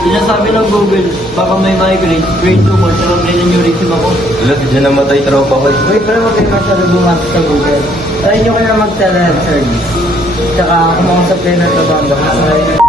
Sinasabi ng Google, baka may migraine, brain tumor, pero brain aneurysm ako. Wala, di dyan namatay tropa ko. Uy, pero huwag kayo masyado bumasa sa Google. Try nyo ka na mag-telehealth service. Tsaka kung makausap kayo ng trabaho, baka